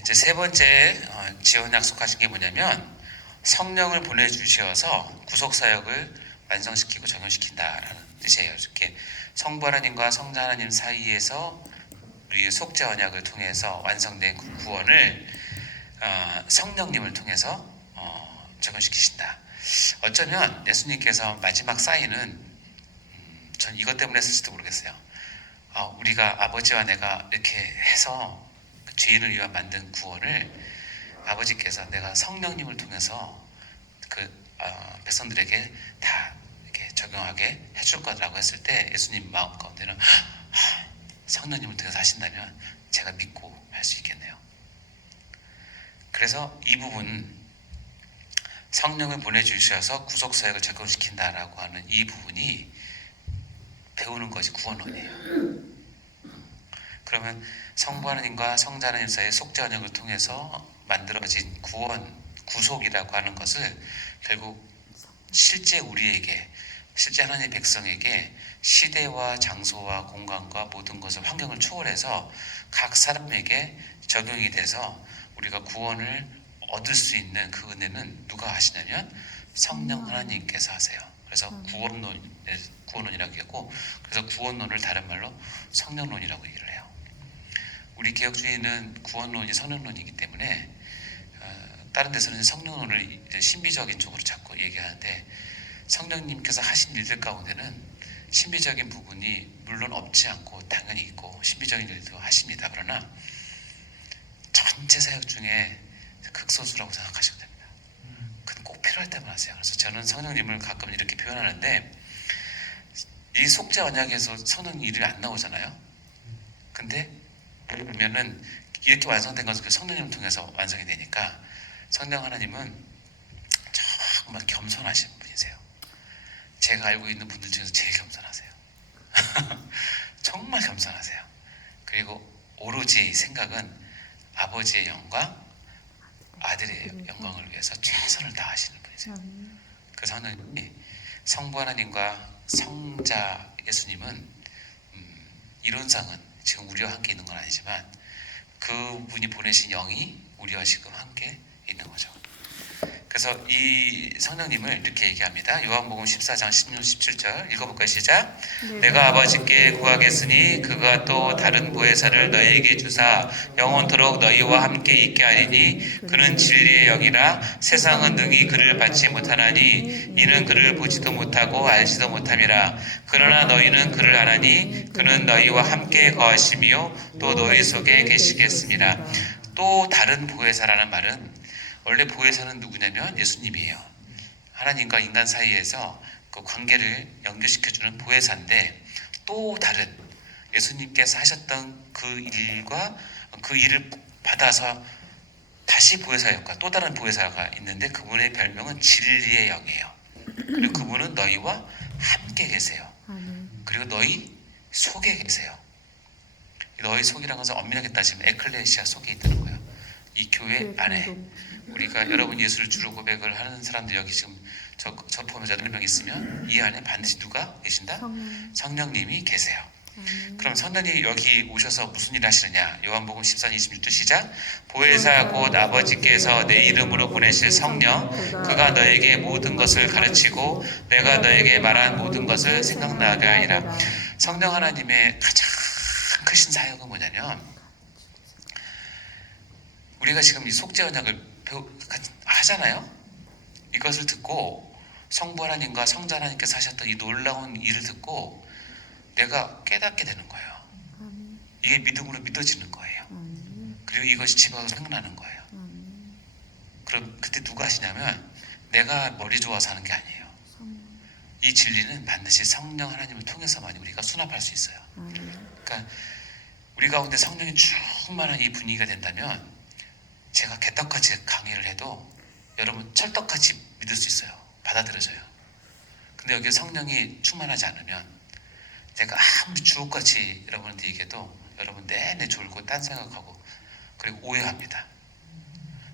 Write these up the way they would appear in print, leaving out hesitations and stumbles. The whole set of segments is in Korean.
이제 세 번째 지원 약속하신 게 뭐냐면 성령을 보내주셔서 구속사역을 완성시키고 적용시킨다라는 뜻이에요. 이렇게 성부 하나님과 성자 하나님 사이에서 우리의 속죄 언약을 통해서 완성된 그 구원을 성령님을 통해서 적용시키신다. 어쩌면 예수님께서 마지막 사인은 전 이것 때문에 했을지도 모르겠어요. 우리가 아버지와 내가 이렇게 해서 그 죄인을 위해 만든 구원을 아버지께서 내가 성령님을 통해서 그 백성들에게 다 이렇게 적용하게 해줄 거라고 했을 때 예수님 마음 가운데는 성령님을 통해서 하신다면 제가 믿고 할 수 있겠네요. 그래서 이 부분 성령을 보내주셔서 구속사역을 적용시킨다라고 하는 이 부분이 배우는 것이 구원론이에요. 그러면 성부 하나님과 성자 하나님 사이의 속죄 언약을 통해서 만들어진 구속이라고 하는 것을 결국 실제 우리에게, 실제 하나님의 백성에게 시대와 장소와 공간과 모든 것을 환경을 초월해서 각 사람에게 적용이 돼서 우리가 구원을 얻을 수 있는 그 은혜는 누가 하시냐면 성령 하나님께서 하세요. 그래서 구원론이라고 했고, 그래서 구원론을 다른 말로 성령론이라고 얘기를 해요. 우리 개혁주의는 구원론이 성령론이기 때문에 다른 데서는 성령론을 이제 신비적인 쪽으로 자꾸 얘기하는데, 성령님께서 하신 일들 가운데는 신비적인 부분이 물론 없지 않고 당연히 있고 신비적인 일도 하십니다. 그러나 전체 사역 중에 극소수라고 생각하시면 됩니다. 그건 꼭 필요할 때만 하세요. 그래서 저는 성령님을 가끔 이렇게 표현하는데, 이 속죄 언약에서 성령 이름이 안 나오잖아요. 근데 보면은 이렇게 완성된 것은 성령님을 통해서 완성이 되니까 성령 하나님은 정말 겸손하신 분이세요. 제가 알고 있는 분들 중에서 제일 겸손하세요. 정말 겸손하세요. 그리고 오로지 생각은 아버지의 영광, 아들의 영광을 위해서 최선을 다하시는 분이세요. 그래서 하나님이 성부 하나님과 성자 예수님은 이론상은 지금 우리와 함께 있는 건 아니지만 그분이 보내신 영이 우리와 지금 함께 있는 거죠. 그래서 이 성령님을 이렇게 얘기합니다. 요한복음 14장 16, 17절 읽어볼까요? 시작. 내가 아버지께 구하겠으니 그가 또 다른 보혜사를 너희에게 주사 영원토록 너희와 함께 있게 하리니 그는 진리의 영이라 세상은 능히 그를 받지 못하나니 이는 그를 보지도 못하고 알지도 못함이라. 그러나 너희는 그를 아나니 그는 너희와 함께 거하시며 또 너희 속에 계시겠습니다. 또 다른 보혜사라는 말은 원래 보혜사는 누구냐면 예수님이에요. 하나님과 인간 사이에서 그 관계를 연결시켜주는 보혜사인데, 또 다른 예수님께서 하셨던 그 일과 그 일을 받아서 다시 보혜사 역과 또 다른 보혜사가 있는데 그분의 별명은 진리의 영이에요. 그리고 그분은 너희와 함께 계세요. 그리고 너희 속에 계세요. 너희 속이라는 것은 엄밀하게 따지면 에클레시아 속에 있다는 거예요. 이 교회 안에 우리가 여러분 예수를 주로 고백을 하는 사람들 여기 지금 저 포함해서 8명 있으면 이 안에 반드시 누가 계신다? 성령님이 계세요. 그럼 성령님이 여기 오셔서 무슨 일을 하시느냐? 요한복음 14장 26절 시작. 보혜사 곧 아버지께서 내 이름으로 보내실 성령 그가 너에게 모든 것을 가르치고 내가 너에게 말한 모든 것을 생각나게 하리라. 성령 하나님의 가장 크신 사역은 뭐냐면, 우리가 지금 이 속죄 언약을 하잖아요. 이것을 듣고 성부 하나님과 성자 하나님께서 하셨던 이 놀라운 일을 듣고 내가 깨닫게 되는 거예요. 이게 믿음으로 믿어지는 거예요. 그리고 이것이 집에서 생각나는 거예요. 그럼 그때 누가 하시냐면 내가 머리 좋아서 하는 게 아니에요. 이 진리는 반드시 성령 하나님을 통해서만 우리가 수납할 수 있어요. 그러니까 우리 가운데 성령이 충만한 이 분위기가 된다면 제가 개떡같이 강의를 해도 여러분 철떡같이 믿을 수 있어요. 받아들여져요. 근데 여기 성령이 충만하지 않으면 제가 아무리 주옥같이 여러분한테 얘기해도 여러분 내내 졸고 딴 생각하고 그리고 오해합니다.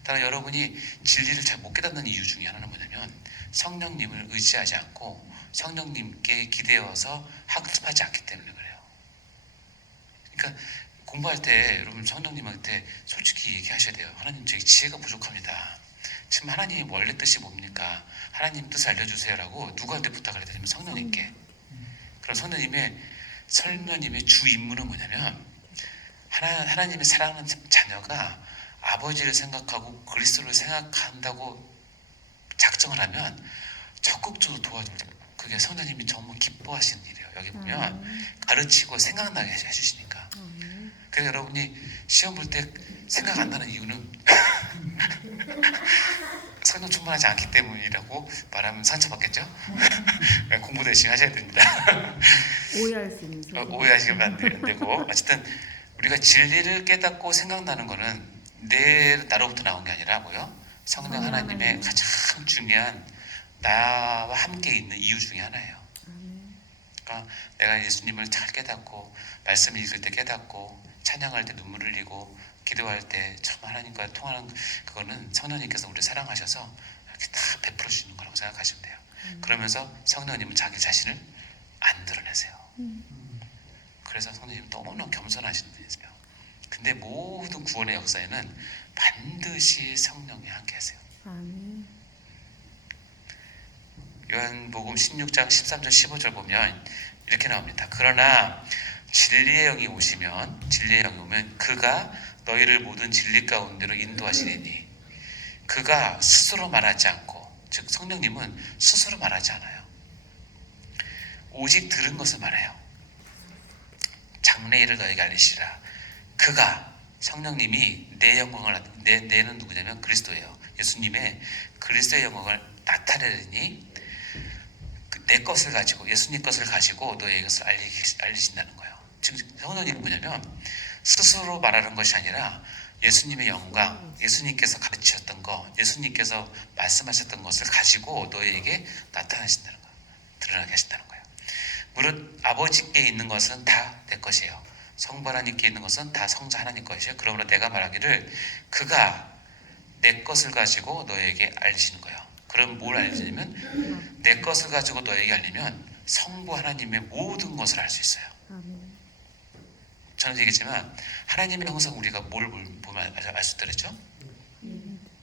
따라 여러분이 진리를 잘 못 깨닫는 이유 중에 하나는 뭐냐면 성령님을 의지하지 않고 성령님께 기대어서 학습하지 않기 때문에 그래요. 그러니까 공부할 때 여러분 성령님한테 솔직히 얘기하셔야 돼요. 하나님, 제 지혜가 부족합니다. 지금 하나님 원래 뜻이 뭡니까? 하나님 뜻을 알려주세요라고 누구한테 부탁을 해야 되냐면 성령님께. 그럼 성령님의 설명님의 주 임무는 뭐냐면 하나님의 사랑하는 자녀가 아버지를 생각하고 그리스도를 생각한다고 작정을 하면 적극적으로 도와줘요. 그게 성령님이 정말 기뻐하시는 일이에요. 여기 보면 가르치고 생각나게 해주시니까. 그래서 여러분이 시험 볼 때 생각 안 나는 이유는 성령 충만하지 않기 때문이라고 말하면 상처받겠죠? 공부도 열심히 하셔야 됩니다. 오해할 수 있는 소리. 오해하시면 안 되고, 어쨌든 우리가 진리를 깨닫고 생각나는 거는 나로부터 나온 게 아니라 뭐요? 성령 하나님의 가장 중요한 나와 함께 있는 이유 중에 하나예요. 그러니까 내가 예수님을 잘 깨닫고 말씀을 읽을 때 깨닫고 찬양할 때 눈물 흘리고 기도할 때 정말 하나님과 통하는 그거는 성령님께서 우리를 사랑하셔서 이렇게 다 베풀어 주시는 거라고 생각하시면 돼요. 그러면서 성령님은 자기 자신을 안 드러내세요. 그래서 성령님은 너무나 겸손하신 분이세요. 근데 모든 구원의 역사에는 반드시 성령이 함께 하세요. 아멘. 요한복음 16장 13절 15절 보면 이렇게 나옵니다. 그러나 진리의 영이 오면 그가 너희를 모든 진리 가운데로 인도하시리니 그가 스스로 말하지 않고, 즉 성령님은 스스로 말하지 않아요. 오직 들은 것을 말해요. 장래일을 너희에게 알리시라. 그가 성령님이 내 영광을 내는 누구냐면 그리스도예요. 예수님의 그리스도의 영광을 나타내리니 내 것을 가지고 예수님 것을 가지고 너의 것을 알리신다는 거예요. 지금 성령님은 뭐냐면 스스로 말하는 것이 아니라 예수님의 영광, 예수님께서 가르치셨던 거, 예수님께서 말씀하셨던 것을 가지고 너에게 나타나신다는 거예요. 드러나게 하신다는 거예요. 물론 아버지께 있는 것은 다 내 것이에요. 성부 하나님께 있는 것은 다 성자 하나님 것이에요. 그러므로 내가 말하기를 그가 내 것을 가지고 너에게 알리시는 거예요. 그럼 뭘 알리냐면 내 것을 가지고 너에게 알리면 성부 하나님의 모든 것을 알 수 있어요. 저는 얘기했지만 하나님의 형상 우리가 뭘 보면 알 수 있다 그랬죠?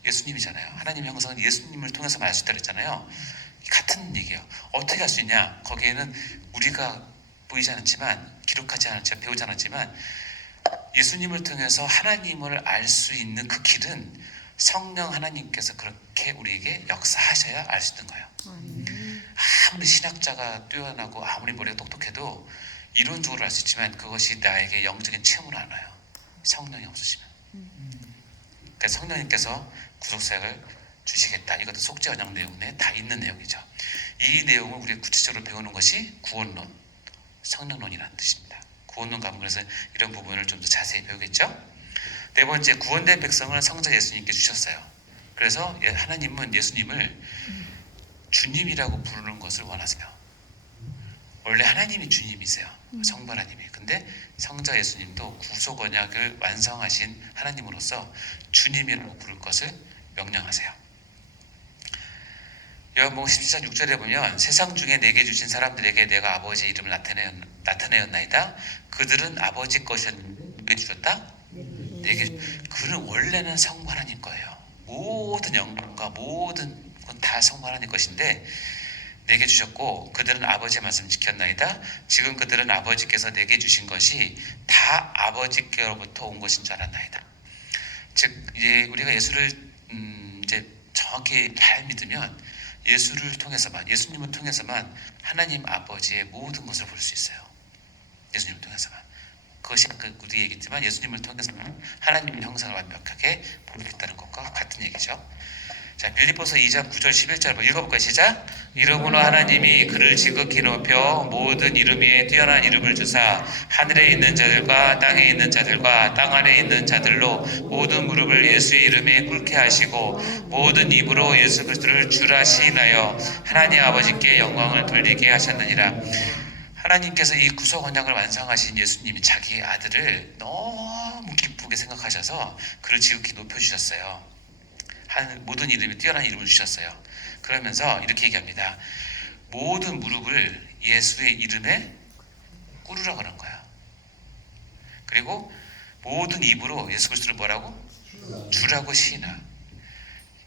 예수님이잖아요. 하나님의 형상은 예수님을 통해서만 알 수 있다 그랬잖아요. 같은 얘기예요. 어떻게 할 수 있냐? 거기에는 우리가 보이지 않았지만, 기록하지 않았지만, 배우지 않았지만 예수님을 통해서 하나님을 알 수 있는 그 길은 성령 하나님께서 그렇게 우리에게 역사하셔야 알 수 있는 거예요. 아무리 신학자가 뛰어나고 아무리 머리가 똑똑해도 이론적으로 알 수 있지만 그것이 나에게 영적인 체험으로 안 와요. 성령이 없으시면. 그러니까 성령님께서 구속사역을 주시겠다. 이것도 속죄 언약 내용에 다 있는 내용이죠. 이 내용을 우리가 구체적으로 배우는 것이 구원론, 성령론이라는 뜻입니다. 구원론 가면 그래서 이런 부분을 좀 더 자세히 배우겠죠. 네 번째, 구원된 백성을 성자 예수님께 주셨어요. 그래서 하나님은 예수님을 주님이라고 부르는 것을 원하세요. 원래 하나님이 주님이세요. 성부 하나님이. 근데 성자 예수님도 구속 언약을 완성하신 하나님으로서 주님이라고 부를 것을 명령하세요. 요한복음 17장 6절에 보면 세상 중에 내게 주신 사람들에게 내가 아버지의 이름을 나타내었나이다. 그들은 아버지 것이었는데 누구에게 주셨다? 내게. 그는 원래는 성부 하나님 거예요. 모든 영광과 모든 건 다 성부 하나님 것인데 내게 주셨고 그들은 아버지의 말씀을 지켰나이다. 지금 그들은 아버지께서 내게 주신 것이 다 아버지께로부터 온 것인 줄 알았나이다. 즉 이제 우리가 예수를 이제 정확히 잘 믿으면 예수님을 통해서만 하나님 아버지의 모든 것을 볼 수 있어요. 예수님을 통해서만. 그것이 우리 얘기지만 예수님을 통해서만 하나님의 형상을 완벽하게 볼 수 있다는 것과 같은 얘기죠. 자, 빌립보서 2장 9절 11절 한번 읽어볼까요? 시작. 이러므로 하나님이 그를 지극히 높여 모든 이름 위에 뛰어난 이름을 주사 하늘에 있는 자들과 땅에 있는 자들과 땅 아래에 있는 자들로 모든 무릎을 예수의 이름에 꿇게 하시고 모든 입으로 예수 그리스도를 주라 시인하여 하나님 아버지께 영광을 돌리게 하셨느니라. 하나님께서 이 구속 언약을 완성하신 예수님이 자기 아들을 너무 기쁘게 생각하셔서 그를 지극히 높여주셨어요. 모든 이름이 뛰어난 이름을 주셨어요. 그러면서 이렇게 얘기합니다. 모든 무릎을 예수의 이름에 꿇으라 그런 거야. 그리고 모든 입으로 예수 그리스도를 뭐라고? 주라고 시인하.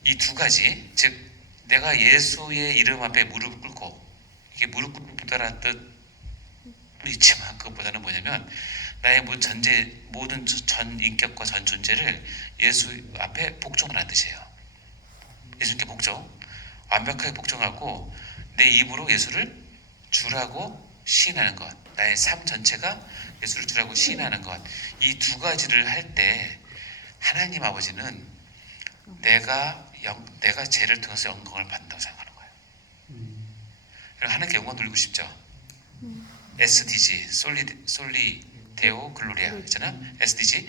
이 두 가지, 즉 내가 예수의 이름 앞에 무릎을 꿇고, 이게 무릎 꿇다라는 뜻 있지만 그것보다는 뭐냐면 나의 모든 전 인격과 전 존재를 예수 앞에 복종하는 뜻이에요. 예수님께 복종, 완벽하게 복종하고 내 입으로 예수를 주라고 시인하는 것, 나의 삶 전체가 예수를 주라고 시인하는 것, 이 두 가지를 할 때 하나님 아버지는 내가 죄를 통해서 영광을 받는다고 생각하는 거예요. 그럼 하나님께 영광 돌리고 싶죠. SDG, 솔리 데오 글로리아 있잖아. SDG,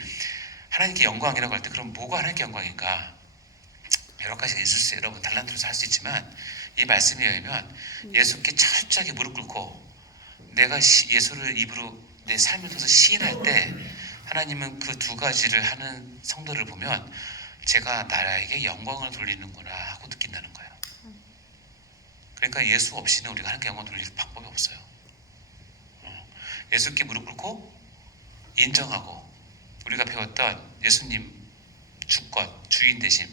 하나님께 영광이라고 할 때 그럼 뭐가 하나님께 영광인가? 여러 가지가 있을 수, 여러분 달란트로 할 수 있지만 이 말씀에 의하면 예수께 철저하게 무릎 꿇고 내가 예수를 입으로 내 삶을 통해서 시인할 때 하나님은 그 두 가지를 하는 성도를 보면 제가 나에게 영광을 돌리는구나 하고 느낀다는 거예요. 그러니까 예수 없이는 우리가 하나님께 영광 돌릴 방법이 없어요. 예수께 무릎 꿇고 인정하고 우리가 배웠던 예수님 주권, 주인 되심,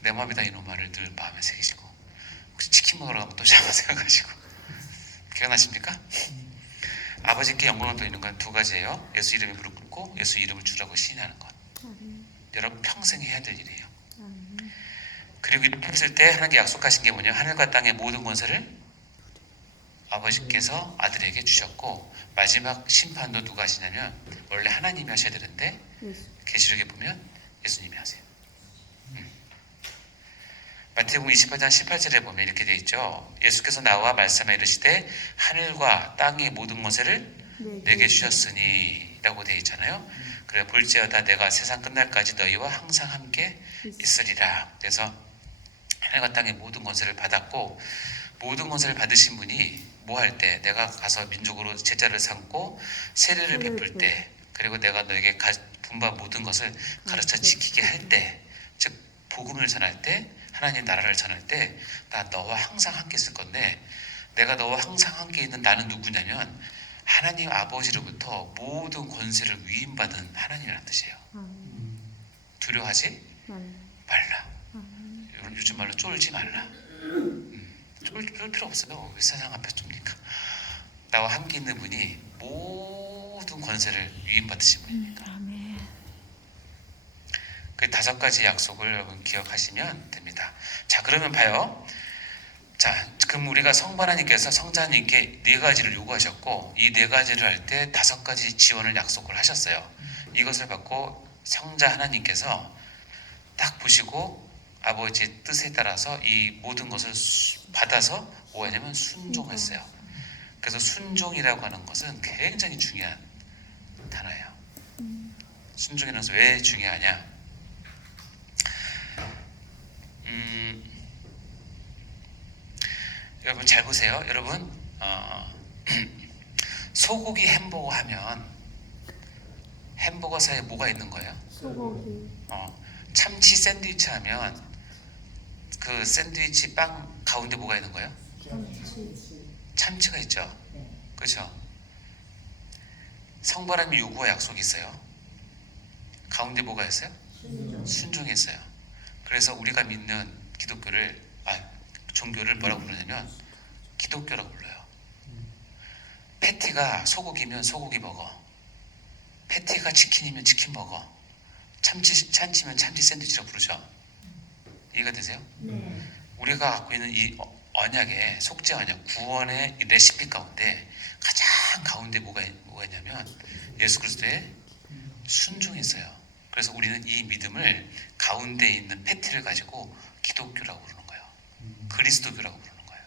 내 마음이다 이놈아를 늘 마음에 새기시고, 혹시 치킨 먹으러 가면 또 잠깐 생각하시고, 기억나십니까? 아버지께 영광을 돌리는 건 두 가지예요. 예수 이름에 무릎 꿇고 예수 이름을 주라고 시인하는 것. 여러분 평생에 해야 될 일이에요. 그리고 이렇게 했을 때 하나님께 약속하신 게 뭐냐? 하늘과 땅의 모든 권세를 아버지께서 아들에게 주셨고, 마지막 심판도 누가 하시냐면 원래 하나님이 하셔야 되는데 계시록에 보면 예수님이 하세요. 마태복음 28장 18절에 보면 이렇게 되어 있죠. 예수께서 나와 말씀하여 이르시되 하늘과 땅의 모든 권세를 내게 주셨으니 라고 되어 있잖아요. 그래 볼지어다 내가 세상 끝날까지 너희와 항상 함께 있으리라. 그래서 하늘과 땅의 모든 권세를 받았고, 모든 권세를 받으신 분이 뭐 할 때, 내가 가서 민족으로 제자를 삼고 세례를 베풀 때, 그리고 내가 너에게 분부한 모든 것을 가르쳐 지키게 할 때, 즉 복음을 전할 때, 하나님 나라를 전할 때 나 너와 항상 함께 있을 건데, 내가 너와 항상 함께 있는 나는 누구냐면 하나님 아버지로부터 모든 권세를 위임받은 하나님이라는 뜻이에요. 두려워하지 말라. 요즘 말로 쫄지 말라. 쫄 필요 없어요. 세상 앞에 좁니까? 나와 함께 있는 분이 모든 권세를 위임받으신 분입니다. 그 5가지 약속을 여러분 기억하시면 됩니다. 자, 그러면 봐요. 자, 그럼 우리가 성부 하나님께서 성자님께 4가지를 요구하셨고, 이 4가지를 할 때 5가지 지원을 약속을 하셨어요. 이것을 받고 성자 하나님께서 딱 보시고 아버지의 뜻에 따라서 이 모든 것을 받아서 뭐 하냐면 순종했어요. 그래서 순종이라고 하는 것은 굉장히 중요한 단어예요. 순종이라는 것은 왜 중요하냐? 여러분 잘 보세요. 여러분 소고기 햄버거 하면 햄버거 사이에 뭐가 있는 거예요? 소고기. 참치 샌드위치 하면 그 샌드위치 빵 가운데 뭐가 있는 거예요? 참치가 있죠. 그렇죠? 성부 하나님이 요구와 약속이 있어요. 가운데 뭐가 있어요? 순종이 있어요. 그래서 우리가 믿는 종교를 뭐라고 부르냐면 기독교라고 불러요. 패티가 소고기면 소고기 버거, 패티가 치킨이면 치킨 버거, 참치면 참치 샌드위치라고 부르죠. 이해가 되세요? 우리가 갖고 있는 이 언약의 속죄 언약, 구원의 이 레시피 가운데 가장 가운데 뭐가 있냐면 예수 그리스도의 순종이 있어요. 그래서 우리는 이 믿음을 가운데 있는 패티를 가지고 기독교라고 부르는 거예요. 그리스도교라고 부르는 거예요.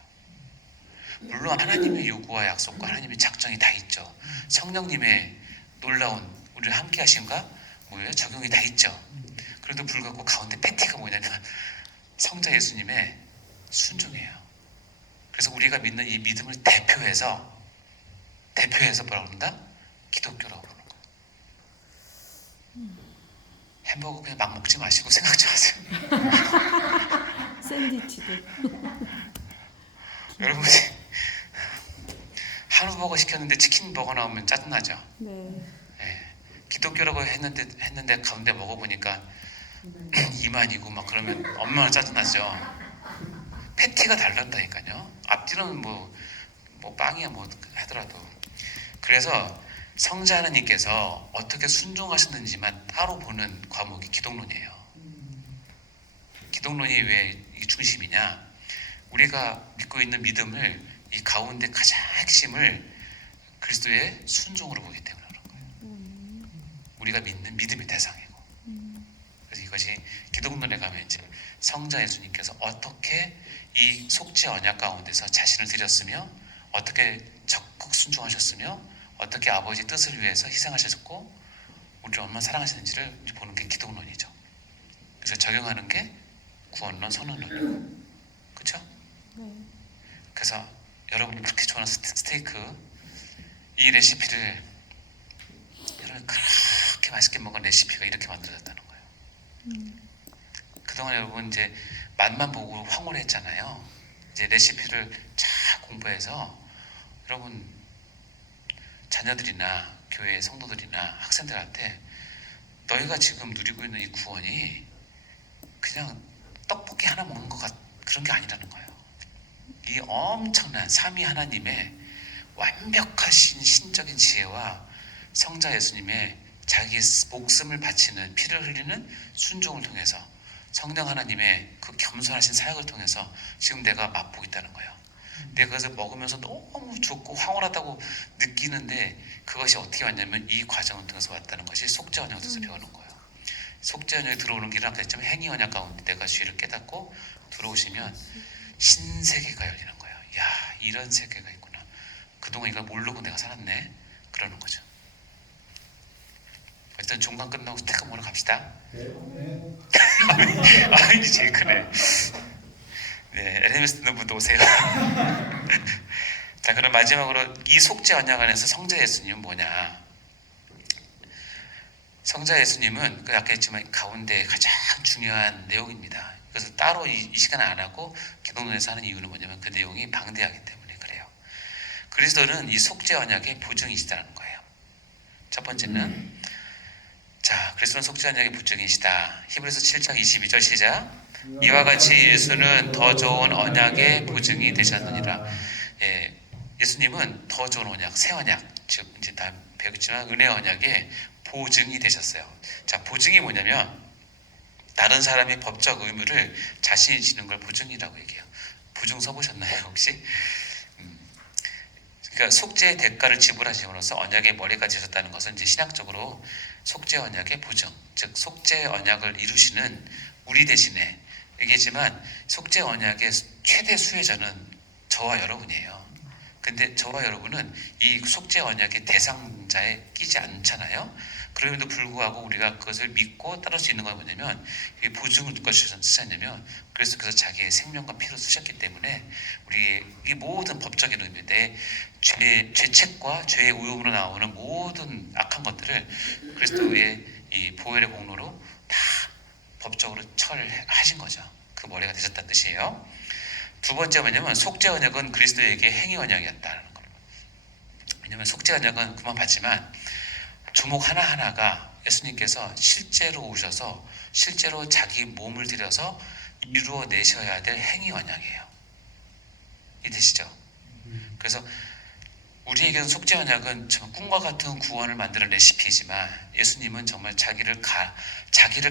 물론 하나님의 요구와 약속과 하나님의 작정이 다 있죠. 성령님의 놀라운 우리를 함께 하심과 뭐예요? 적용이 다 있죠. 그래도 불구하고 가운데 패티가 뭐냐면 성자 예수님의 순종이에요. 그래서 우리가 믿는 이 믿음을 대표해서 뭐라고 그런다? 기독교라고 부르는 거예요. 햄버거 그냥 막 먹지 마시고 생각 좀 하세요. 샌드위치도. 여러분이 함버거 시켰는데 치킨 버거 나오면 짜증나죠. 네. 예. 기독교라고 했는데 가운데 먹어보니까 이만이고 막 그러면 얼마나 짜증나죠. 패티가 다른다니까요. 앞뒤로는 뭐 빵이야 뭐 하더라도. 그래서 성자 하나님께서 어떻게 순종하셨는지만 따로 보는 과목이 기독론이에요. 기독론이 왜 이 중심이냐? 우리가 믿고 있는 믿음을 이 가운데 가장 핵심을 그리스도의 순종으로 보기 때문에 그런 거예요. 우리가 믿는 믿음의 대상이고. 그래서 이것이 기독론에 가면 이제 성자 예수님께서 어떻게 이 속죄 언약 가운데서 자신을 드렸으며 어떻게 적극 순종하셨으며 어떻게 아버지 뜻을 위해서 희생하셨고 우리를 얼마나 사랑하시는지를 보는 게 기독론이죠. 그래서 적용하는 게 구원론, 선언론이고, 그렇죠? 네. 그래서 여러분이 그렇게 좋아하는 스테이크 이 레시피를 여러분 그렇게 맛있게 먹은 레시피가 이렇게 만들어졌다는 거예요. 그동안 여러분 이제 맛만 보고 황홀했잖아요. 이제 레시피를 잘 공부해서 여러분 자녀들이나 교회 성도들이나 학생들한테 너희가 지금 누리고 있는 이 구원이 그냥 떡볶이 하나 먹는 그런 게 아니라는 거예요. 이 엄청난 삼위 하나님의 완벽하신 신적인 지혜와 성자 예수님의 자기 목숨을 바치는 피를 흘리는 순종을 통해서 성령 하나님의 그 겸손하신 사역을 통해서 지금 내가 맛보고 있다는 거예요. 내가 그것을 먹으면서 너무 좋고 황홀하다고 느끼는데 그것이 어떻게 왔냐면 이 과정을 통해서 왔다는 것이 속죄 언약에서 배우는 거예요. 속죄 언약에 들어오는 길은 아까 했지만 행위 언약 가운데 내가 죄를 깨닫고 들어오시면 신세계가 열리는 거예요. 야, 이런 세계가 있구나. 그동안 이걸 모르고 내가 살았네. 그러는 거죠. 일단 종강 끝나고 스테이크 먹으러 갑시다. 아, 이제 제일 크네. 네, LMS 듣는 분도 오세요. 자, 그럼 마지막으로 이 속죄 언약 안에서 성자 예수님은 뭐냐? 성자 예수님은 그 아까 했지만 가운데 가장 중요한 내용입니다. 그래서 따로 이 시간에 안 하고 기독론에서 하는 이유는 뭐냐면 그 내용이 방대하기 때문에 그래요. 그리스도는 이 속죄 언약의 보증이시다는 거예요. 첫 번째는 자, 그리스도는 속죄 언약의 보증이시다. 히브리서 7장 22절 시작. 이와 같이 예수는 더 좋은 언약의 보증이 되셨느니라. 예, 예수님은 더 좋은 언약, 새 언약, 즉 이제 다 배웠지만 은혜 언약의 보증이 되셨어요. 자, 보증이 뭐냐면 다른 사람의 법적 의무를 자신이 지는 걸 보증이라고 얘기해요. 보증 써보셨나요 혹시? 그러니까 속죄의 대가를 지불하심으로써 언약의 머리가 되셨다는 것은 이제 신학적으로 속죄 언약의 보증, 즉 속죄 언약을 이루시는 우리 대신에 얘기했지만 속죄 언약의 최대 수혜자는 저와 여러분이에요. 근데 저와 여러분은 이 속죄 언약의 대상자에 끼지 않잖아요. 그럼에도 불구하고 우리가 그것을 믿고 따를 수 있는 건 뭐냐면 이 보증을 누가 쓰셨냐면 그리스도께서 자기의 생명과 피를 쓰셨기 때문에 우리 이 모든 법적인 의미 내 죄책과 죄의 오염으로 나오는 모든 악한 것들을 그리스도의 이 보혈의 공로로 다 법적으로 처리하신 거죠. 그 머리가 되셨다는 뜻이에요. 두 번째 뭐냐면 속죄 언약은 그리스도에게 행위 언약이었다는 겁니다. 왜냐하면 속죄 언약은 그만 봤지만 조목 하나하나가 예수님께서 실제로 오셔서 실제로 자기 몸을 들여서 이루어내셔야 될 행위 언약이에요. 이해되시죠? 그래서 우리에게는 속죄 언약은 정말 꿈과 같은 구원을 만드는 레시피지만 예수님은 정말 자기를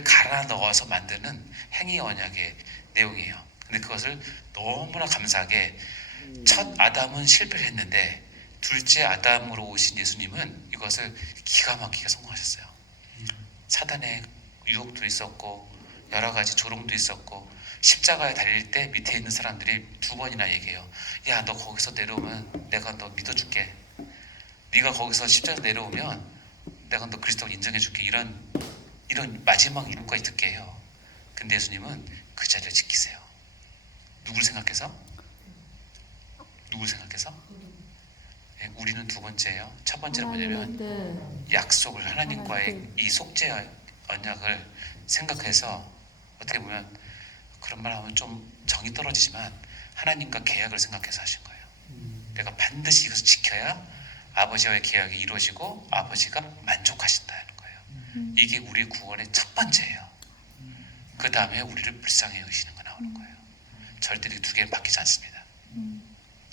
갈아 넣어서 만드는 행위 언약의 내용이에요. 근데 그것을 너무나 감사하게 첫 아담은 실패를 했는데 둘째 아담으로 오신 예수님은 이것을 기가 막히게 성공하셨어요. 사단의 유혹도 있었고 여러 가지 조롱도 있었고 십자가에 달릴 때 밑에 있는 사람들이 두 번이나 얘기해요. 야, 너 거기서 내려오면 내가 너 믿어줄게. 네가 거기서 십자가 내려오면 내가 너 그리스도를 인정해줄게. 이런 마지막 유혹까지 듣게 해요. 근데 예수님은 그 자리를 지키세요. 누굴 생각해서? 누굴 생각해서? 네, 우리는 두 번째예요. 첫 번째는 뭐냐면 약속을 하나님과의 이 속죄 언약을 생각해서 어떻게 보면 그런 말 하면 좀 정이 떨어지지만 하나님과 계약을 생각해서 하신 거예요. 내가 반드시 이것을 지켜야 아버지와의 계약이 이루어지고 아버지가 만족하신다는 거예요. 이게 우리 구원의 첫 번째예요. 그 다음에 우리를 불쌍히 여기시는 거 나오는 거예요. 절대 이 두 개는 바뀌지 않습니다.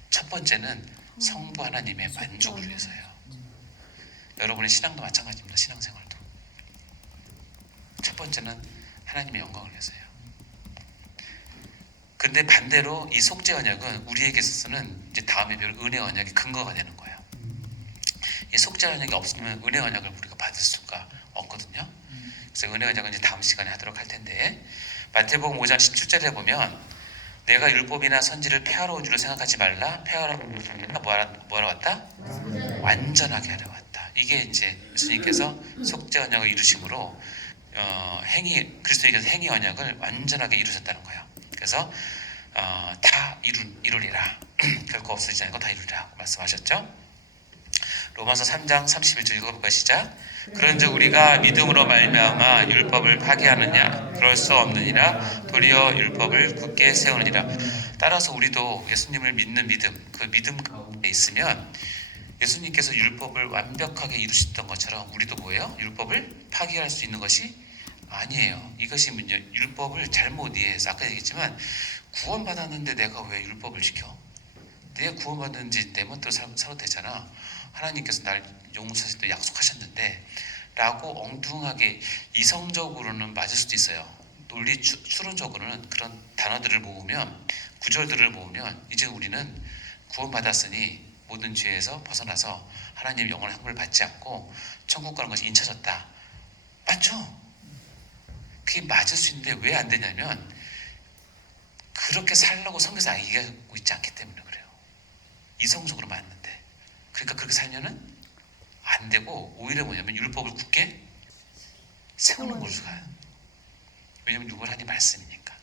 첫 번째는 성부 하나님의 만족을 위해서예요. 여러분의 신앙도 마찬가지입니다. 신앙생활도 첫 번째는 하나님의 영광을 위해서예요. 근데 반대로 이 속죄 언약은 우리에게 있어서는 이제 다음에 별 은혜 언약의 근거가 되는 거예요. 이 속죄 언약이 없으면 은혜 언약을 우리가 받을 수가 없거든요. 그래서 은혜 언약은 이제 다음 시간에 하도록 할 텐데, 마태복음 5장 17절에 보면 내가 율법이나 선지를 폐하러 온 줄을 생각하지 말라. 폐하러 온 줄을 뭐하러 왔다? 완전하게 하려 왔다. 이게 이제 예수님께서 속죄 언약을 이루심으로 그리스도에게서 행위 언약을 완전하게 이루셨다는 거예요. 그래서 다 이루리라. 결코 없어지지 않고 다 이루리라 말씀하셨죠. 로마서 3장 31절 읽어볼까요? 시작. 그런즉 우리가 믿음으로 말미암아 율법을 파기하느냐? 그럴 수 없느니라. 도리어 율법을 굳게 세우느니라. 따라서 우리도 예수님을 믿는 믿음, 그 믿음 가운데 있으면 예수님께서 율법을 완벽하게 이루셨던 것처럼 우리도 뭐예요? 율법을 파기할 수 있는 것이 아니에요. 이것이 문제. 율법을 잘못 이해해서 아까 얘기했지만 구원받았는데 내가 왜 율법을 지켜? 내가 구원받는지 때문에 또 살아도 되잖아. 하나님께서 날 용서하실 때 약속하셨는데 라고 엉뚱하게 이성적으로는 맞을 수도 있어요. 논리 추론적으로는 그런 단어들을 모으면, 구절들을 모으면 이제 우리는 구원받았으니 모든 죄에서 벗어나서 하나님의 영원한 상급을 받지 않고 천국 가는 것이 인쳐졌다. 맞죠? 그게 맞을 수 있는데 왜 안 되냐면 그렇게 살려고 성경에서 얘기하고 있지 않기 때문에 그래요. 이성적으로 맞는데. 그러니까 그렇게 살면은 안 되고 오히려 뭐냐면 율법을 굳게 세우는 곳으로 가요. 왜냐면 유월하니 말씀이니까.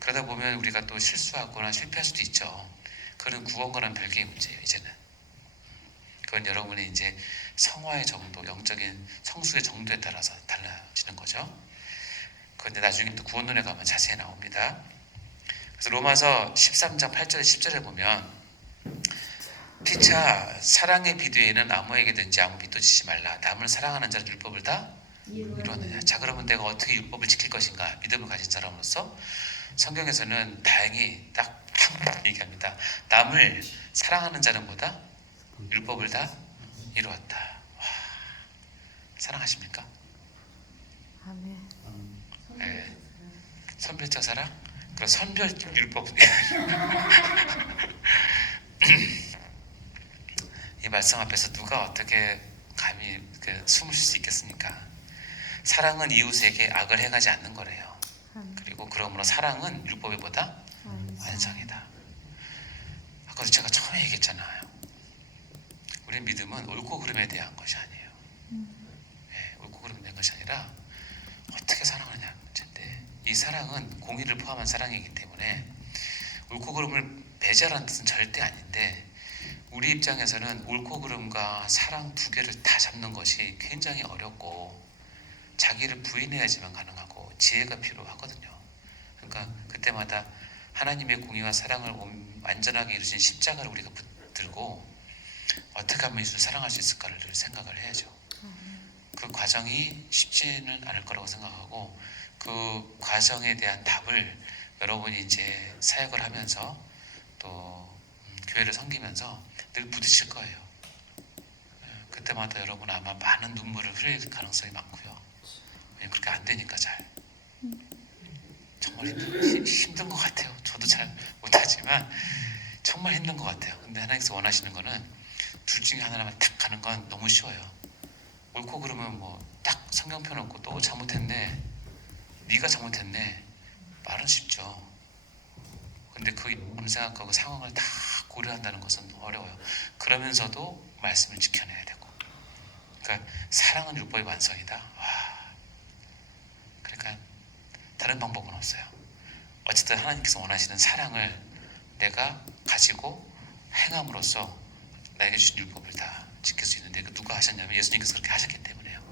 그러다 보면 우리가 또 실수하거나 실패할 수도 있죠. 그건 구원과는 별개의 문제예요. 이제는 그건 여러분의 이제 성화의 정도, 영적인 성숙의 정도에 따라서 달라지는 거죠. 그런데 나중에 또 구원론에 가면 자세히 나옵니다. 그래서 로마서 13장 8절에 10절에 보면 피차 사랑의 비두에는 아무에게든지 아무 빚도 지지 말라. 남을 사랑하는 자는 율법을 다 이루었느냐. 자, 그러면 내가 어떻게 율법을 지킬 것인가? 믿음을 가진 사람으로서 성경에서는 다행히 딱 한 얘기합니다. 남을 사랑하는 자는 보다 율법을 다 이루었다. 와, 사랑하십니까? 아멘. 네. 선별적 사랑? 그럼 선별 율법 이 말씀 앞에서 누가 어떻게 감히 숨을 쉴 수 있겠습니까? 사랑은 이웃에게 악을 행하지 않는 거래요. 그리고 그러므로 사랑은 율법에 보다 완성이다. 아까도 제가 처음에 얘기했잖아요. 우리 믿음은 옳고 그름에 대한 것이 아니에요. 네, 옳고 그름에 대한 것이 아니라 어떻게 사랑하느냐는 문제인데, 이 사랑은 공의를 포함한 사랑이기 때문에 옳고 그름을 배제하라는 뜻은 절대 아닌데, 우리 입장에서는 옳고 그름과 사랑 두 개를 다 잡는 것이 굉장히 어렵고 자기를 부인해야지만 가능하고 지혜가 필요하거든요. 그러니까 그때마다 하나님의 공의와 사랑을 완전하게 이루신 십자가를 우리가 붙들고 어떻게 하면 예수를 사랑할 수 있을까를 늘 생각을 해야죠. 그 과정이 쉽지는 않을 거라고 생각하고, 그 과정에 대한 답을 여러분이 이제 사역을 하면서 또 교회를 섬기면서 늘 부딪힐 거예요. 그때마다 여러분 아마 많은 눈물을 흘릴 가능성이 많고요. 왜냐면 그렇게 안 되니까 잘. 정말 힘든 것 같아요. 저도 잘 못하지만 정말 힘든 것 같아요. 근데 하나님께서 원하시는 거는 둘 중에 하나만 딱 가는 건 너무 쉬워요. 옳고 그러면 뭐 딱 성경 펴놓고 또 잘못했네, 네가 잘못했네 말은 쉽죠. 근데 그 생각하고 상황을 다 고려한다는 것은 어려워요. 그러면서도 말씀을 지켜내야 되고. 그러니까 사랑은 율법의 완성이다. 와. 그러니까 다른 방법은 없어요. 어쨌든 하나님께서 원하시는 사랑을 내가 가지고 행함으로써 나에게 주신 율법을 다 지킬 수 있는데, 그 누가 하셨냐면 예수님께서 그렇게 하셨기 때문에요.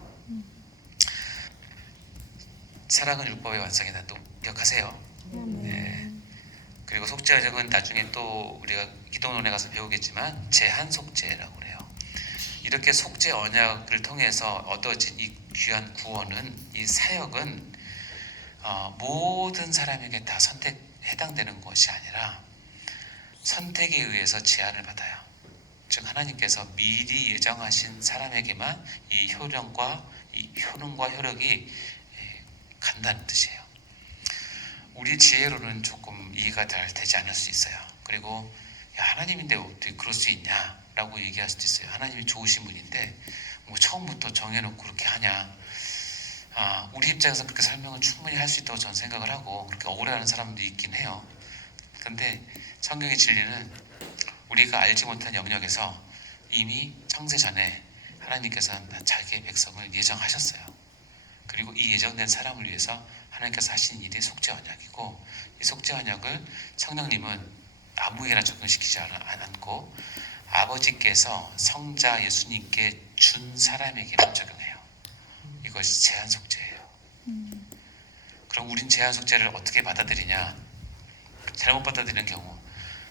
사랑은 율법의 완성이다. 또 기억하세요. 아멘. 네. 그리고 속죄 언약은 나중에 또 우리가 기도론에 가서 배우겠지만 제한 속죄라고 그래요. 이렇게 속죄 언약을 통해서 얻어진 이 귀한 구원은, 이 사역은 모든 사람에게 다 해당되는 것이 아니라 선택에 의해서 제한을 받아요. 즉 하나님께서 미리 예정하신 사람에게만 이 효능과 효력이 간다는 뜻이에요. 우리 지혜로는 조금 이해가 잘 되지 않을 수 있어요. 그리고 야, 하나님인데 어떻게 그럴 수 있냐라고 얘기할 수도 있어요. 하나님이 좋으신 분인데 뭐 처음부터 정해놓고 그렇게 하냐. 우리 입장에서 그렇게 설명을 충분히 할 수 있다고 저는 생각을 하고, 그렇게 억울해하는 사람도 있긴 해요. 그런데 성경의 진리는 우리가 알지 못한 영역에서 이미 창세 전에 하나님께서는 자기의 백성을 예정하셨어요. 그리고 이 예정된 사람을 위해서 하나님께서 하신 일이 속죄 언약이고, 이 속죄 언약을 성령님은 아무에게나 적용시키지 않고 아버지께서 성자 예수님께 준 사람에게만 적용해요. 이것이 제한 속죄예요. 그럼 우린 제한 속죄를 어떻게 받아들이냐? 잘못 받아들이는 경우,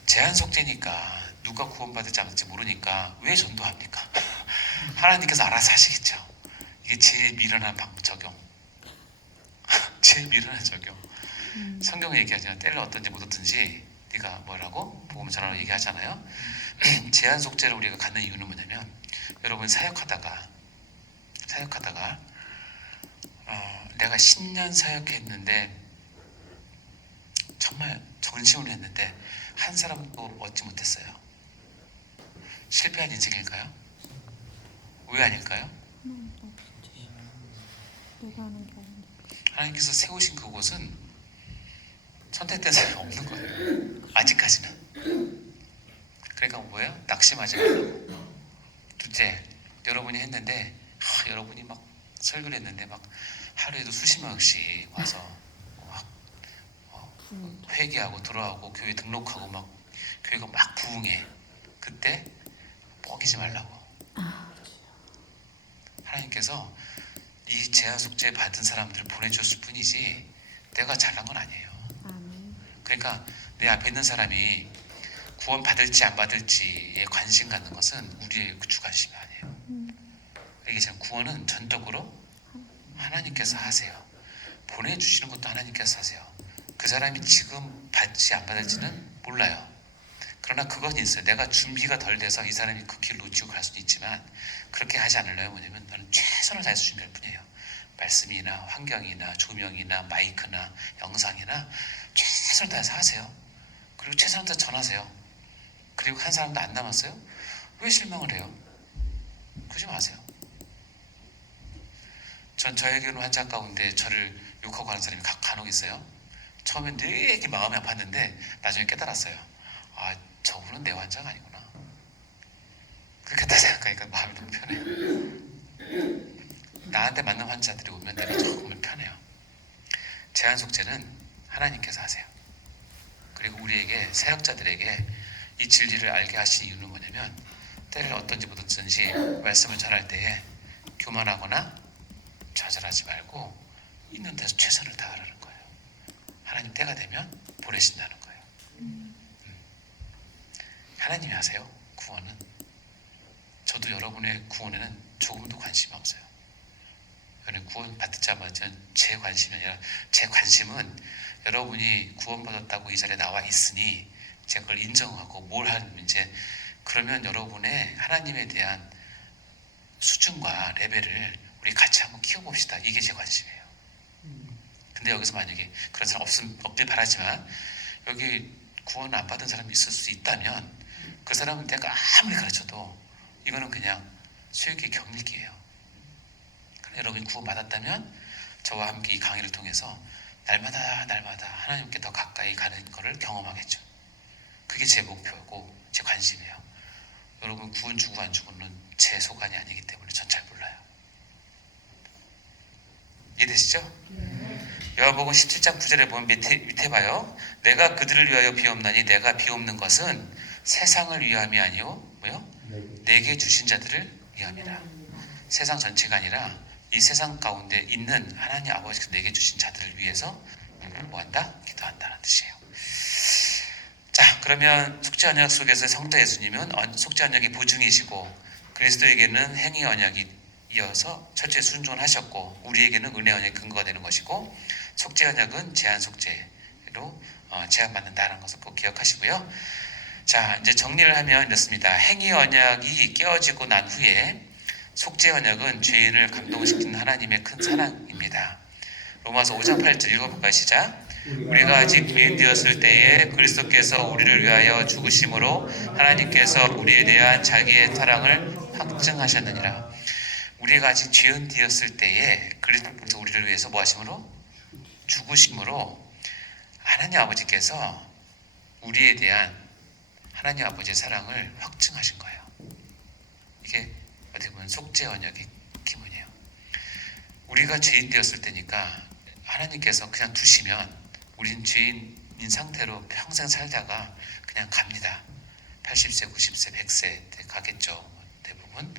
제한 속죄니까 누가 구원받을지 안 받을지 모르니까 왜 전도합니까? 하나님께서 알아서 하시겠죠. 이게 제일 미련한 적용. 제일 미련한 적용. 성경은 얘기하잖아요. 때를 얻든지 못 얻든지 네가 뭐라고? 복음을 전하라고 얘기하잖아요. 제한 속죄를 우리가 갖는 이유는 뭐냐면, 여러분 사역하다가 내가 10년 사역했는데 정말 전심으로 했는데 한 사람도 얻지 못했어요. 실패한 인생일까요? 왜 아닐까요? 내가 하는 게 아닌데. 하나님께서 세우신 그곳은 선택된 사람이 없는 거예요. 아직까지는. 그러니까 뭐예요? 낙심하지 말라고. 둘째, 여러분이 했는데 여러분이 막 설교를 했는데 막 하루에도 수십 명씩 와서 막 회개하고 돌아오고 교회 등록하고 막 교회가 막 부흥해. 그때 뻐기지 말라고. 하나님께서 이 제한 속죄 받은 사람들을 보내줬을 뿐이지 내가 잘난 건 아니에요. 그러니까 내 앞에 있는 사람이 구원 받을지 안 받을지에 관심 갖는 것은 우리의 주관심이 아니에요. 이게 지금 구원은 전적으로 하나님께서 하세요. 보내주시는 것도 하나님께서 하세요. 그 사람이 지금 받지 안 받을지는 몰라요. 그러나 그건 있어요. 내가 준비가 덜 돼서 이 사람이 그 길을 놓치고 갈 수도 있지만, 그렇게 하지 않으려면 뭐냐면 나는 최선을 다해서 준비할 뿐이에요. 말씀이나 환경이나 조명이나 마이크나 영상이나 최선을 다해서 하세요. 그리고 최선을 다해서 전하세요. 그리고 한 사람도 안 남았어요? 왜 실망을 해요? 그러지 마세요. 전 저에게 오는 환자 가운데 저를 욕하고 하는 사람이 간혹 있어요. 처음엔 되게 마음이 아팠는데 나중에 깨달았어요. 저분은 내 환자가 아니구나. 그렇게 딱 생각하니까 마음이 너무 편해요. 나한테 맞는 환자들이 오면 내가 조금은 편해요. 제한 속죄는 하나님께서 하세요. 그리고 우리에게, 사역자들에게 이 진리를 알게 하신 이유는 뭐냐면, 때를 어떤지 못 얻든지 말씀을 전할 때에 교만하거나 좌절하지 말고 있는 데서 최선을 다하라는 거예요. 하나님 때가 되면 보내신다는 거예요. 하나님이 하세요. 구원은. 저도 여러분의 구원에는 조금도 관심이 없어요. 여러분 구원 받자마자 제 관심이 아니라, 제 관심은 여러분이 구원받았다고 이 자리에 나와 있으니 제가 그걸 인정하고 뭘 하면 이제, 그러면 여러분의 하나님에 대한 수준과 레벨을 우리 같이 한번 키워봅시다. 이게 제 관심이에요. 근데 여기서 만약에 그런 사람 없길 바라지만, 여기 구원 안 받은 사람이 있을 수 있다면 그 사람은 내가 아무리 가르쳐도 이거는 그냥 수익의 경력이에요. 여러분이 구원 받았다면 저와 함께 이 강의를 통해서 날마다 하나님께 더 가까이 가는 것을 경험하겠죠. 그게 제 목표고 제 관심이에요. 여러분 구원 주고 안 주고는 제 소관이 아니기 때문에 전 잘 몰라요. 이해되시죠? 요한복음 17장 9절에 보면 밑에 봐요. 내가 그들을 위하여 비옵나니 내가 비옵는 것은 세상을 위함이 아니요 뭐요? 내게 주신 자들을 위함이라. 세상 전체가 아니라 이 세상 가운데 있는 하나님 아버지께서 내게 주신 자들을 위해서 뭐한다? 기도한다는 뜻이에요. 자, 그러면 속죄 언약 속에서 성자 예수님은 속죄 언약의 보증이시고 그리스도에게는 행위 언약이 이어서 철저히 순종을 하셨고 우리에게는 은혜 언약의 근거가 되는 것이고 속죄 언약은 제한 속죄로 제한받는다는 것을 꼭 기억하시고요. 자, 이제 정리를 하면 이렇습니다. 행위 언약이 깨어지고 난 후에 속죄 언약은 죄인을 감동시키는 하나님의 큰 사랑입니다. 로마서 5장 8절 읽어볼까요? 시작. 우리가 아직 죄인 되었을 때에 그리스도께서 우리를 위하여 죽으심으로 하나님께서 우리에 대한 자기의 사랑을 확증하셨느니라. 우리가 아직 죄인 되었을 때에 그리스도께서 우리를 위해서 뭐 하심으로? 죽으심으로 하나님 아버지께서 우리에 대한 하나님 아버지의 사랑을 확증하신 거예요. 이게 어떻게 보면 속죄 언약의 기본이에요. 우리가 죄인 되었을 때니까 하나님께서 그냥 두시면 우린 죄인인 상태로 평생 살다가 그냥 갑니다. 80세, 90세, 100세 가겠죠. 대부분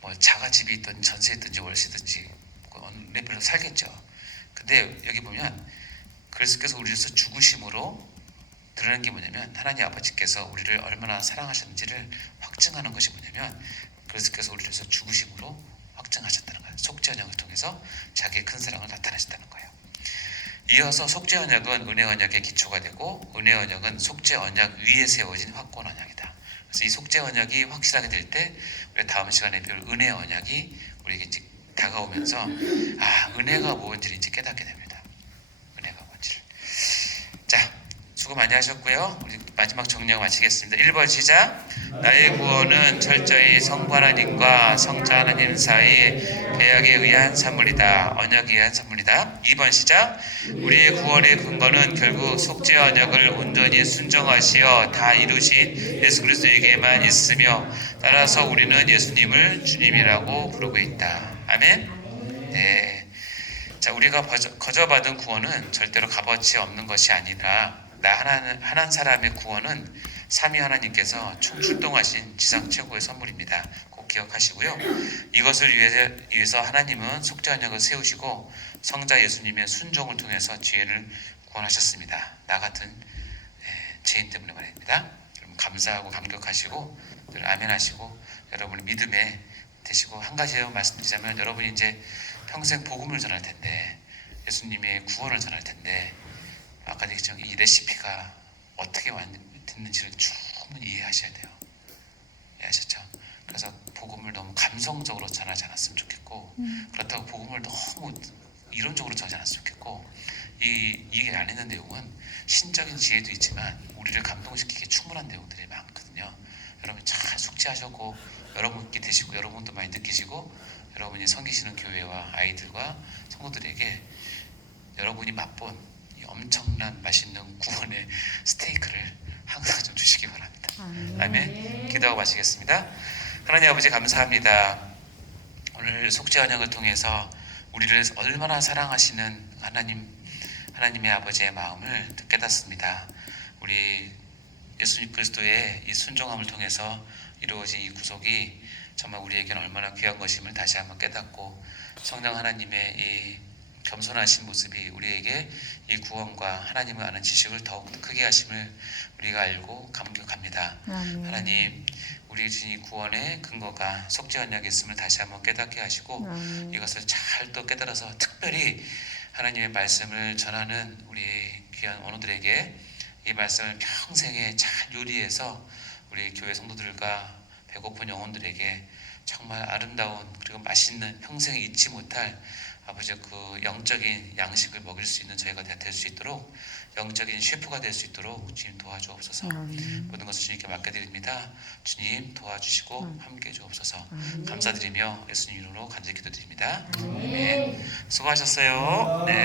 뭐 자가집이 있든 전세 있든지 월세든지 어느 레벨로 살겠죠. 근데 여기 보면 그리스도께서 우리에서 죽으심으로 드러난 게 뭐냐면 하나님 아버지께서 우리를 얼마나 사랑하셨는지를 확증하는 것이 뭐냐면 그리스도께서 우리를 위해서 죽으심으로 확증하셨다는 거예요. 속죄 언약을 통해서 자기의 큰 사랑을 나타내셨다는 거예요. 이어서 속죄 언약은 은혜 언약의 기초가 되고 은혜 언약은 속죄 언약 위에 세워진 확고한 언약이다. 그래서 이 속죄 언약이 확실하게 될 때 우리 다음 시간에 배울 은혜 언약이 우리에게 이제 다가오면서 은혜가 뭔지를 이제 깨닫게 됩니다. 은혜가 뭔지를. 자, 수고 많이 하셨고요. 우리 마지막 정리하고 마치겠습니다. 1번 시작. 나의 구원은 철저히 성부 하나님과 성자 하나님 사이의 계약에 의한 산물이다. 언약에 의한 산물이다. 2번 시작. 우리의 구원의 근거는 결국 속죄 언약을 온전히 순종하시어 다 이루신 예수 그리스도에게만 있으며 따라서 우리는 예수님을 주님이라고 부르고 있다. 아멘. 네. 자, 우리가 거저받은 구원은 절대로 값어치 없는 것이 아니라 한 사람의 구원은 삼위 하나님께서 총출동하신 지상 최고의 선물입니다. 꼭 기억하시고요. 이것을 위해서 하나님은 속죄 언약을 세우시고 성자 예수님의 순종을 통해서 죄인을 구원하셨습니다. 나 같은 죄인 때문에 말입니다. 여러분 감사하고 감격하시고 늘 아멘하시고 여러분의 믿음에 되시고 한 가지 말씀드리자면 여러분이 이제 평생 복음을 전할 텐데 예수님의 구원을 전할 텐데 아까 얘기했지만 이 레시피가 어떻게 됐는지를 충분히 이해하셔야 돼요. 이해하셨죠? 그래서 복음을 너무 감성적으로 전하지 않았으면 좋겠고 그렇다고 복음을 너무 이론적으로 전하지 않았으면 좋겠고 이게 안 있는 내용은 신적인 지혜도 있지만 우리를 감동시키기에 충분한 내용들이 많거든요. 여러분 잘 숙지하셨고 여러분께 되시고 여러분도 많이 느끼시고 여러분이 섬기시는 교회와 아이들과 성도들에게 여러분이 맛본 이 엄청난 맛있는 구원의 스테이크를 항상 좀 주시기 바랍니다. 아멘. 기도하고 마치겠습니다. 하나님 아버지 감사합니다. 오늘 속죄 언약을 통해서 우리를 얼마나 사랑하시는 하나님의 아버지의 마음을 깨닫습니다. 우리 예수님 그리스도의 이 순종함을 통해서 이루어진 이 구속이 정말 우리에게는 얼마나 귀한 것임을 다시 한번 깨닫고 성령 하나님의 이 겸손하신 모습이 우리에게 이 구원과 하나님을 아는 지식을 더욱 크게 하심을 우리가 알고 감격합니다. 하나님, 우리 주신 이 구원의 근거가 속죄 언약에 있음을 다시 한번 깨닫게 하시고 이것을 잘 또 깨달아서 특별히 하나님의 말씀을 전하는 우리 귀한 원우들에게 이 말씀을 평생에 잘 요리해서 우리 교회 성도들과 배고픈 영혼들에게 정말 아름다운 그리고 맛있는 평생 잊지 못할 아버지의 그 영적인 양식을 먹일 수 있는 저희가 될 수 있도록 영적인 셰프가 될 수 있도록 주님 도와주옵소서. 모든 것을 주님께 맡겨드립니다. 주님 도와주시고 함께해 주옵소서. 감사드리며 예수님 이름으로 간절히 기도드립니다. 네. 수고하셨어요. 네.